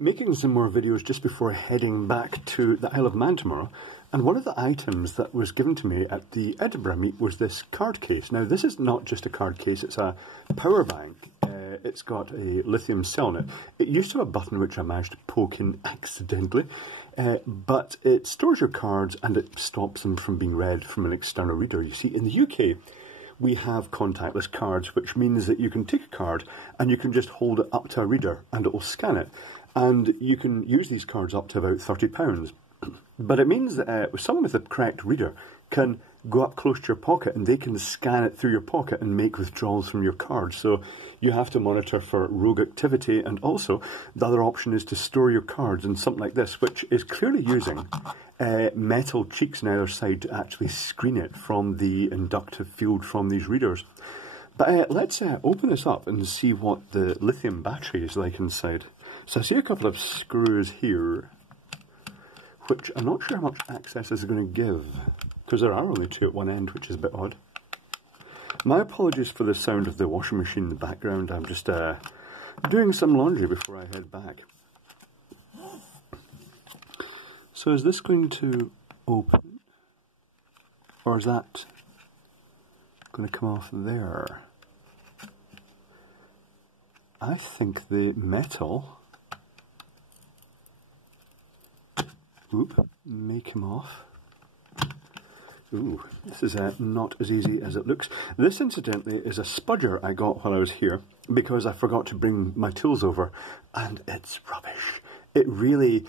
Making some more videos just before heading back to the Isle of Man tomorrow, and one of the items that was given to me at the Edinburgh meet was this card case. Now this is not just a card case, it's a power bank. It's got a lithium cell in it. It used to have a button which I managed to poke in accidentally, but it stores your cards and it stops them from being read from an external reader. You see, in the UK, we have contactless cards, which means that you can take a card and you can just hold it up to a reader and it will scan it. And you can use these cards up to about £30. But it means that someone with the correct reader can go up close to your pocket and they can scan it through your pocket and make withdrawals from your card. So you have to monitor for rogue activity, and also the other option is to store your cards in something like this, which is clearly using metal cheeks on either side to actually screen it from the inductive field from these readers. But let's open this up and see what the lithium battery is like inside. So I see a couple of screws here, which I'm not sure how much access is going to give, because there are only two at one end, which is a bit odd. My apologies for the sound of the washing machine in the background. I'm just doing some laundry before I head back. So is this going to open, or is that going to come off there? I think the metal may come off. Ooh, this is not as easy as it looks. This, incidentally, is a spudger I got while I was here because I forgot to bring my tools over, and it's rubbish. It really,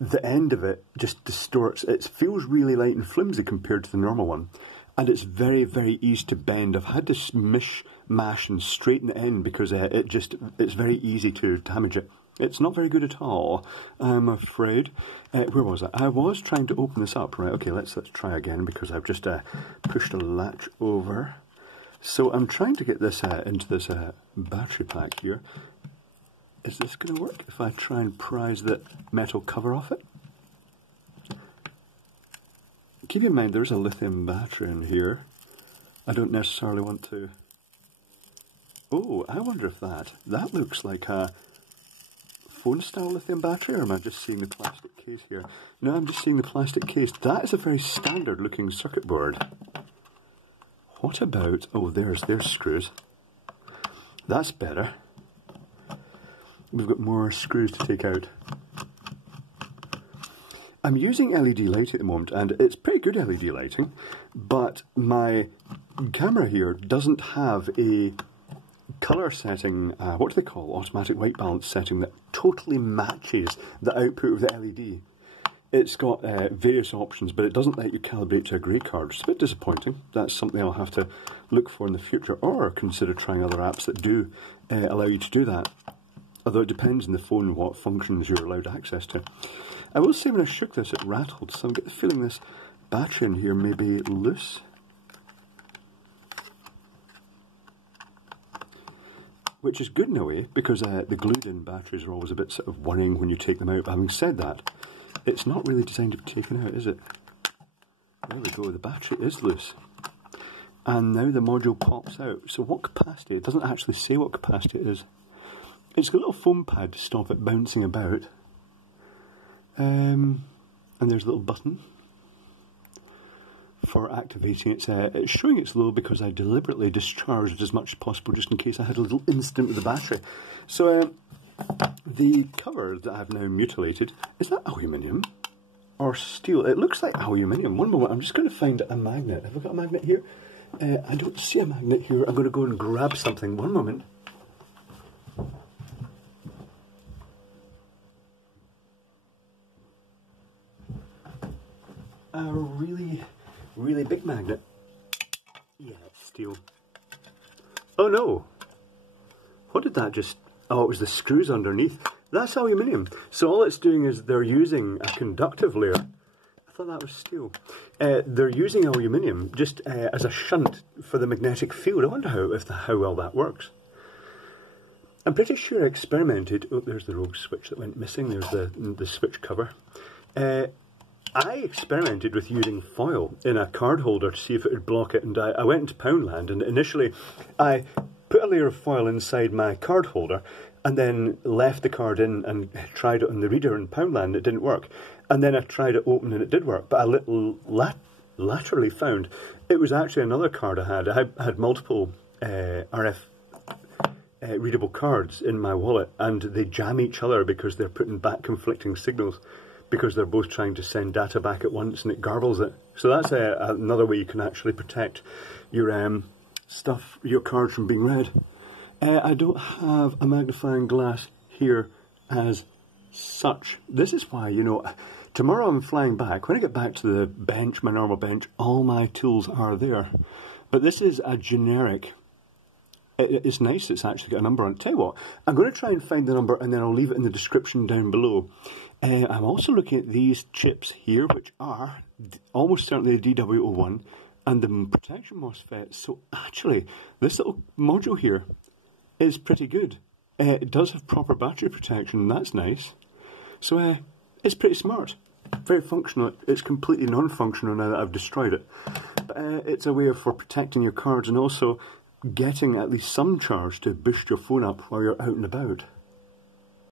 the end of it just distorts. It feels really light and flimsy compared to the normal one, and it's very, very easy to bend. I've had to mash and straighten the end because it's very easy to damage it. It's not very good at all, I'm afraid. Where was I? I was trying to open this up. Right, okay, let's try again because I've just pushed a latch over. So I'm trying to get this into this battery pack here. Is this going to work if I try and prise the metal cover off it? Keep in mind there's a lithium battery in here. I don't necessarily want to... Oh, I wonder if that looks like a phone-style lithium battery, or am I just seeing the plastic case here? No, I'm just seeing the plastic case. That is a very standard-looking circuit board. What about... Oh, there's screws. That's better. We've got more screws to take out. I'm using LED light at the moment, and it's pretty good LED lighting, but my camera here doesn't have a colour setting, what do they call, automatic white balance setting that totally matches the output of the LED. It's got various options, but it doesn't let you calibrate to a grey card. It's a bit disappointing. That's something I'll have to look for in the future, or consider trying other apps that do allow you to do that. Although it depends on the phone what functions you're allowed access to. I will say when I shook this it rattled, so I get the feeling this battery in here may be loose. Which is good in a way, because the glued-in batteries are always a bit sort of worrying when you take them out. But having said that, it's not really designed to be taken out, is it? There we go, the battery is loose. And now the module pops out. So what capacity? It doesn't actually say what capacity it is. It's got a little foam pad to stop it bouncing about. And there's a little button for activating it. It's showing it's low because I deliberately discharged as much as possible just in case I had a little incident with the battery. So the cover that I've now mutilated, is that aluminium or steel? It looks like aluminium. One moment, I'm just going to find a magnet. Have I got a magnet here? I don't see a magnet here. I'm going to go and grab something. One moment. A really big magnet. Yeah, it's steel. Oh no! What did that just... Oh, it was the screws underneath. That's aluminium. So all it's doing is they're using a conductive layer. I thought that was steel. They're using aluminium just as a shunt for the magnetic field. I wonder how well that works. I'm pretty sure I experimented... Oh, there's the rogue switch that went missing. There's the switch cover. I experimented with using foil in a card holder to see if it would block it, and I went into Poundland, and initially I put a layer of foil inside my card holder and then left the card in and tried it on the reader in Poundland. It didn't work. And then I tried it open and it did work. But I laterally found it was actually another card I had. I had multiple RF readable cards in my wallet, and they jam each other because they're putting back conflicting signals, because they're both trying to send data back at once, and it garbles it. So that's another way you can actually protect your stuff, your cards from being read. I don't have a magnifying glass here as such. This is why, you know, tomorrow I'm flying back. When I get back to the bench, my normal bench, all my tools are there. But this is a generic. It's nice it's actually got a number on it. Tell you what, I'm going to try and find the number and then I'll leave it in the description down below. I'm also looking at these chips here, which are almost certainly the DW01 and the protection MOSFET. So actually, this little module here is pretty good. It does have proper battery protection, and that's nice. So it's pretty smart, very functional. It's completely non-functional now that I've destroyed it. But it's a way for protecting your cards and also getting at least some charge to boost your phone up while you're out and about.